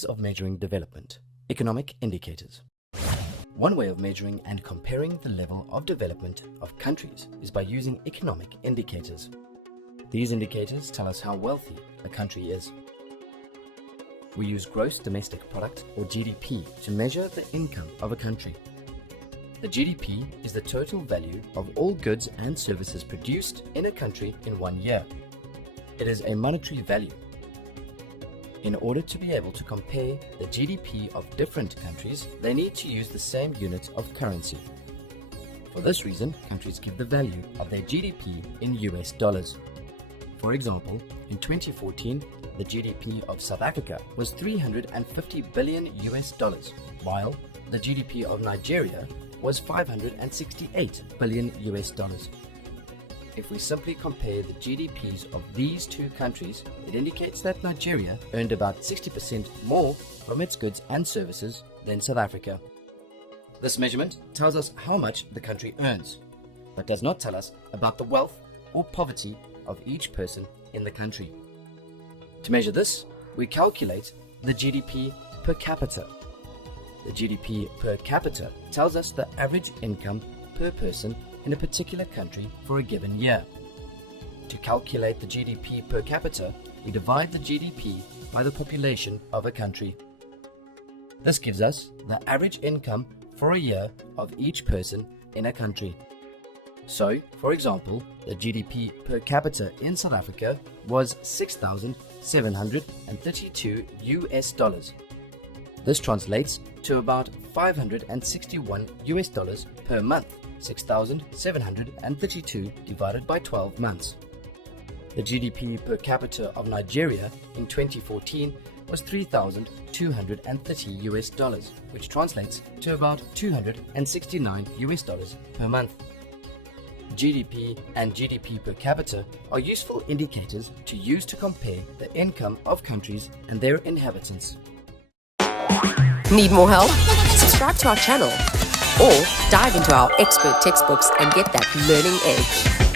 Ways of measuring development. Economic indicators. One way of measuring and comparing the level of development of countries is by using economic indicators. These indicators tell us how wealthy a country is. We use gross domestic product, or GDP, to measure the income of a country. The GDP is the total value of all goods and services produced in a country in 1 year. It is a monetary value. In order to be able to compare the GDP of different countries, they need to use the same unit of currency. For this reason, countries give the value of their GDP in US dollars. For example, in 2014, the GDP of South Africa was 350 billion US dollars, while the GDP of Nigeria was 568 billion US dollars. If we simply compare the GDPs of these two countries, it indicates that Nigeria earned about 60% more from its goods and services than South Africa. This measurement tells us how much the country earns, but does not tell us about the wealth or poverty of each person in the country. To measure this, we calculate the GDP per capita. The GDP per capita tells us the average income per person in a particular country for a given year. To calculate the GDP per capita, we divide the GDP by the population of a country. This gives us the average income for a year of each person in a country. So, for example, the GDP per capita in South Africa was 6,732 US dollars. This translates to about 561 US dollars per month. 6,732 divided by 12 months. The GDP per capita of Nigeria in 2014 was 3,230 US dollars, which translates to about 269 US dollars per month. GDP and GDP per capita are useful indicators to use to compare the income of countries and their inhabitants. Need more help? Subscribe to our channel or dive into our expert textbooks and get that learning edge.